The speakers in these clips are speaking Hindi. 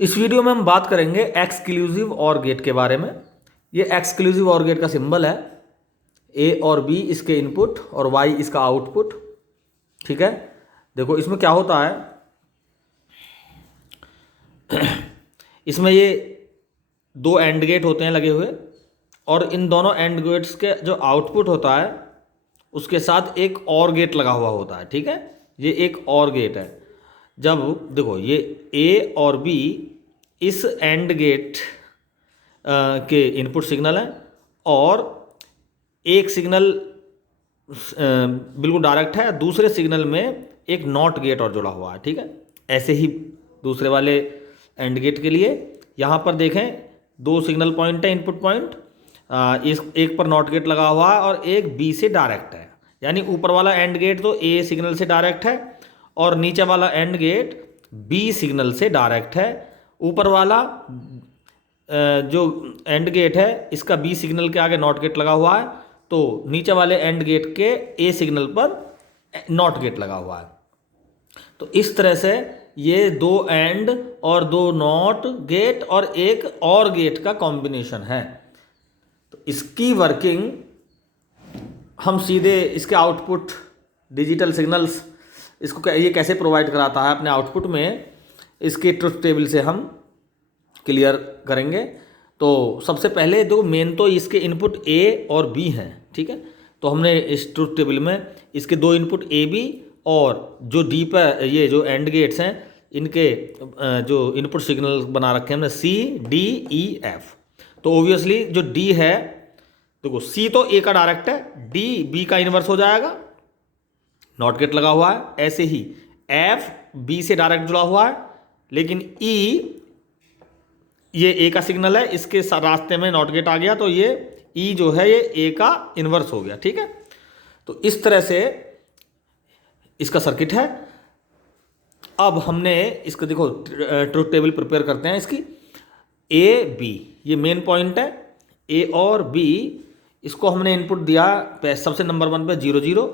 इस वीडियो में हम बात करेंगे एक्सक्लूसिव ऑर गेट के बारे में। ये एक्सक्लूसिव ऑर गेट का सिंबल है, ए और बी इसके इनपुट और वाई इसका आउटपुट। ठीक है, देखो इसमें क्या होता है, इसमें ये दो एंड गेट होते हैं लगे हुए और इन दोनों एंड गेट्स के जो आउटपुट होता है उसके साथ एक और गेट लगा हुआ होता है। ठीक है, ये एक और गेट है। जब देखो ये ए और बी इस एंड गेट के इनपुट सिग्नल हैं और एक सिग्नल बिल्कुल डायरेक्ट है, दूसरे सिग्नल में एक नॉट गेट और जुड़ा हुआ है। ठीक है, ऐसे ही दूसरे वाले एंड गेट के लिए यहाँ पर देखें दो सिग्नल पॉइंट है, इनपुट पॉइंट, इस एक पर नॉट गेट लगा हुआ है और एक बी से डायरेक्ट है। यानी ऊपर वाला एंड गेट तो ए सिग्नल से डायरेक्ट है और नीचे वाला एंड गेट बी सिग्नल से डायरेक्ट है। ऊपर वाला जो एंड गेट है इसका बी सिग्नल के आगे नॉट गेट लगा हुआ है, तो नीचे वाले एंड गेट के ए सिग्नल पर नॉट गेट लगा हुआ है। तो इस तरह से ये दो एंड और दो नॉट गेट और एक और गेट का कॉम्बिनेशन है। तो इसकी वर्किंग हम सीधे इसके आउटपुट डिजिटल सिग्नल्स इसको ये कैसे प्रोवाइड कराता है अपने आउटपुट में, इसके ट्रुथ टेबल से हम क्लियर करेंगे। तो सबसे पहले दो मेन तो इसके इनपुट ए और बी हैं। ठीक है, तो हमने इस ट्रुथ टेबल में इसके दो इनपुट ए बी और जो डी पर ये जो एंड गेट्स हैं इनके जो इनपुट सिग्नल बना रखे हैं हमने सी डी ई एफ। तो ओब्वियसली जो डी है, देखो सी तो ए का डायरेक्ट है, डी बी का इनवर्स हो जाएगा, नॉट गेट लगा हुआ है। ऐसे ही एफ बी से डायरेक्ट जुड़ा हुआ है, लेकिन ई ये ए का सिग्नल है, इसके रास्ते में नॉट गेट आ गया तो ये ई जो है ये ए का इनवर्स हो गया। ठीक है, तो इस तरह से इसका सर्किट है। अब हमने इसको देखो ट्रुथ टेबल प्रिपेयर करते हैं इसकी। ए बी ये मेन पॉइंट है, ए और बी इसको हमने इनपुट दिया सबसे नंबर 1 पे 0 0,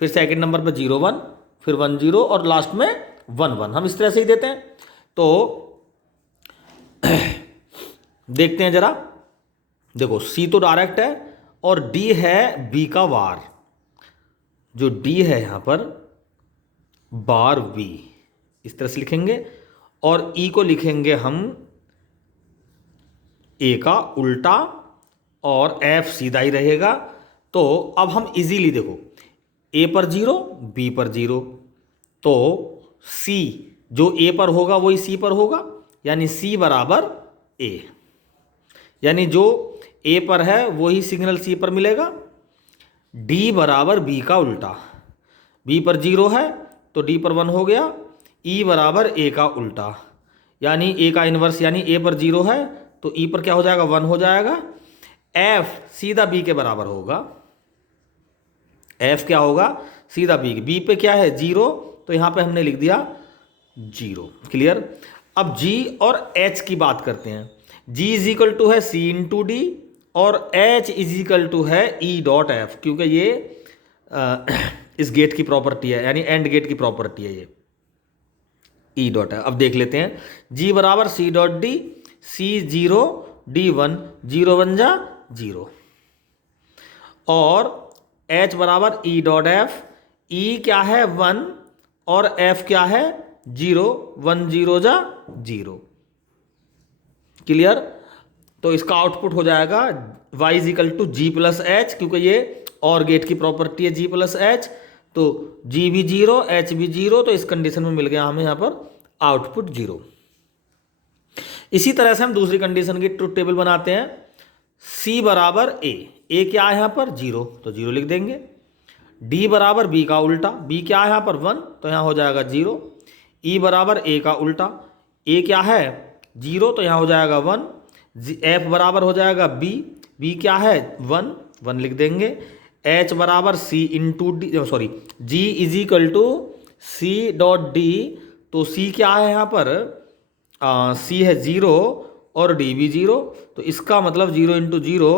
फिर सेकंड नंबर पे 0 1, फिर 1 0 और लास्ट में 1 1। हम इस तरह से ही देते हैं। तो देखते हैं जरा, देखो सी तो डायरेक्ट है और डी है बी का वार। जो डी है यहां पर बार बी इस तरह से लिखेंगे और ई को लिखेंगे हम ए का उल्टा और एफ सीधा ही रहेगा। तो अब हम इजीली देखो ए पर 0 बी पर 0, तो सी जो ए पर होगा वही सी पर होगा, यानी सी बराबर ए, यानी जो ए पर है वही सिग्नल सी पर मिलेगा। डी बराबर बी का उल्टा, बी पर 0 है तो डी पर 1 हो गया, ई बराबर ए का उल्टा यानी ए का इन्वर्स, यानी ए पर 0 है तो ई पर क्या हो जाएगा 1 हो जाएगा। एफ सीधा बी के बराबर होगा, एफ क्या होगा सीधा बी पे क्या है 0, तो यहां पे हमने लिख दिया 0। क्लियर। अब जी और एच की बात करते हैं। जी इज इक्वल टू है सी इंटू डी और एच इज इक्वल टू है ई डॉट एफ, क्योंकि ये इस गेट की प्रॉपर्टी है, यानी एंड गेट की प्रॉपर्टी है ये ई डॉट है। अब देख लेते हैं, जी बराबर सी डॉट डी, सी 0 डी 1, 0 1 जा 0, और एच बराबर ई डॉट एफ, ई क्या है 1 और एफ क्या है 0, 1 0 जा 0। क्लियर। तो इसका आउटपुट हो जाएगा y is equal to G plus H, क्योंकि ये और गेट की प्रॉपर्टी है जी प्लस एच, तो जी भी 0 एच भी 0, तो इस कंडीशन में मिल गया हमें यहां पर आउटपुट 0। इसी तरह से हम दूसरी कंडीशन की ट्रुथ टेबल बनाते हैं। C बराबर ए क्या है यहां पर 0, तो 0 लिख देंगे। D बराबर B का उल्टा, B क्या है यहां पर 1, तो यहां हो जाएगा 0। E बराबर A का उल्टा, A क्या है 0, तो यहां हो जाएगा 1। F बराबर हो जाएगा B क्या है 1, 1 लिख देंगे। H बराबर C into D, sorry G is equal to C dot D, तो C क्या है यहाँ पर C है 0 और D भी 0, तो इसका मतलब 0 इंटू 0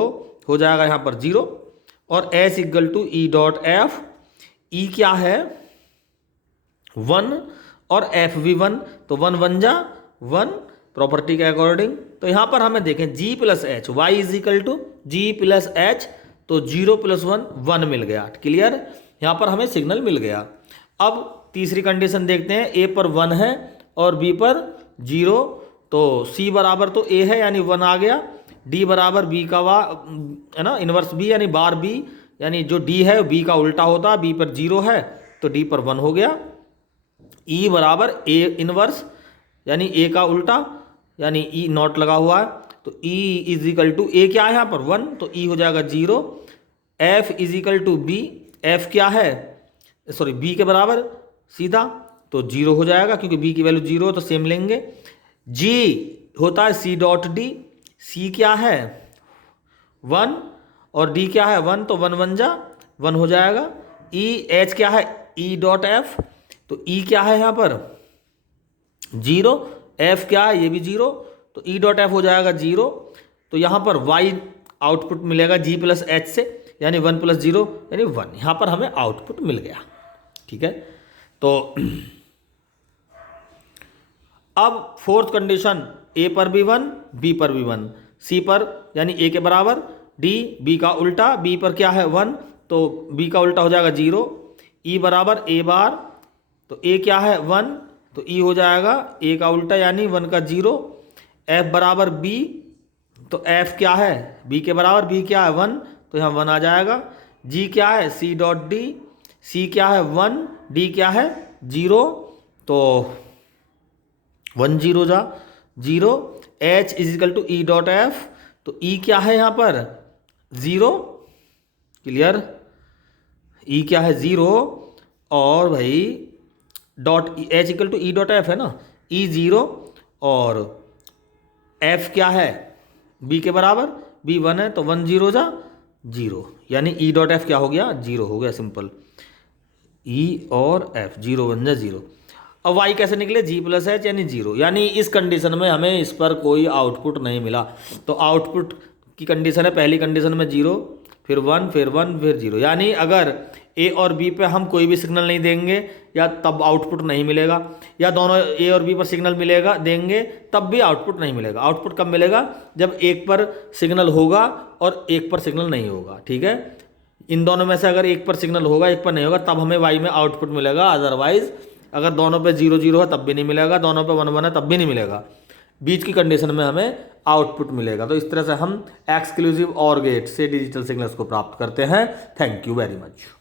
हो जाएगा यहाँ पर 0। और H equal to E dot F, E क्या है 1 और F भी 1, तो 1 1 जा 1, प्रॉपर्टी के अकॉर्डिंग। तो यहाँ पर हमें देखें G plus H, Y is equal to G plus H, तो 0 + 1 1 मिल गया। क्लियर, यहाँ पर हमें सिग्नल मिल गया। अब तीसरी कंडीशन देखते हैं, A पर 1 है और B पर 0, तो C बराबर तो A है यानी 1 आ गया, D बराबर B का है ना, इनवर्स B यानी बार B, यानी जो D है B का उल्टा होता, B पर 0 है तो D पर 1 हो गया। E बराबर A इनवर्स यानी A का उल्टा यानी E नॉट लगा हुआ है, तो E is equal to A क्या है यहाँ पर 1, तो E हो जाएगा 0। F is equal to B, F क्या है, सॉरी B के बराबर सीधा, तो 0 हो जाएगा क्योंकि B की वैल्यू 0 तो सेम लेंगे। G होता है C डॉट D, C क्या है 1 और D क्या है 1, तो 1 1 जा 1 हो जाएगा। E H क्या है E डॉट F, तो E क्या है यहाँ पर 0, F क्या है ये भी 0, तो E डॉट F हो जाएगा 0। तो यहाँ पर Y आउटपुट मिलेगा G प्लस एच से, यानी 1 + 0 यानी 1, यहाँ पर हमें आउटपुट मिल गया। ठीक है, तो अब फोर्थ कंडीशन, A पर भी 1, B पर भी 1, C पर यानी A के बराबर, D B का उल्टा, B पर क्या है 1, तो B का उल्टा हो जाएगा 0। E बराबर A बार, तो A क्या है 1, तो E हो जाएगा A का उल्टा यानी 1 का 0। F बराबर B, तो F क्या है B के बराबर, B क्या है 1, तो यहाँ 1 आ जाएगा। G क्या है C डॉट D, C क्या है 1, D क्या है 0, तो 1 0 जा 0। H is equal to E dot F, तो E क्या है यहाँ पर 0। क्लियर, E क्या है 0, और भाई dot H equal to E dot F है ना, E 0 और F क्या है B के बराबर, B 1 है तो 1 0 जा 0, यानी E डॉट F क्या हो गया 0 हो गया, सिंपल। E और F 0 1 जा 0। अब Y कैसे निकले G प्लस एच यानी 0, यानी इस कंडीशन में हमें इस पर कोई आउटपुट नहीं मिला। तो आउटपुट की कंडीशन है, पहली कंडीशन में 0 फिर 1 फिर 1 फिर 0, यानी अगर A और B पे हम कोई भी सिग्नल नहीं देंगे या तब आउटपुट नहीं मिलेगा, या दोनों A और B पर सिग्नल मिलेगा देंगे तब भी आउटपुट नहीं मिलेगा। आउटपुट कब मिलेगा, जब एक पर सिग्नल होगा और एक पर सिग्नल नहीं होगा। ठीक है, इन दोनों में से अगर एक पर सिग्नल होगा एक पर नहीं होगा तब हमें Y में आउटपुट मिलेगा, अदरवाइज अगर दोनों पे 0 0 है तब भी नहीं मिलेगा, दोनों पे 1 1 है तब भी नहीं मिलेगा, बीच की कंडीशन में हमें आउटपुट मिलेगा। तो इस तरह से हम एक्सक्लूसिव OR गेट से डिजिटल सिग्नल्स को प्राप्त करते हैं। Thank you very much.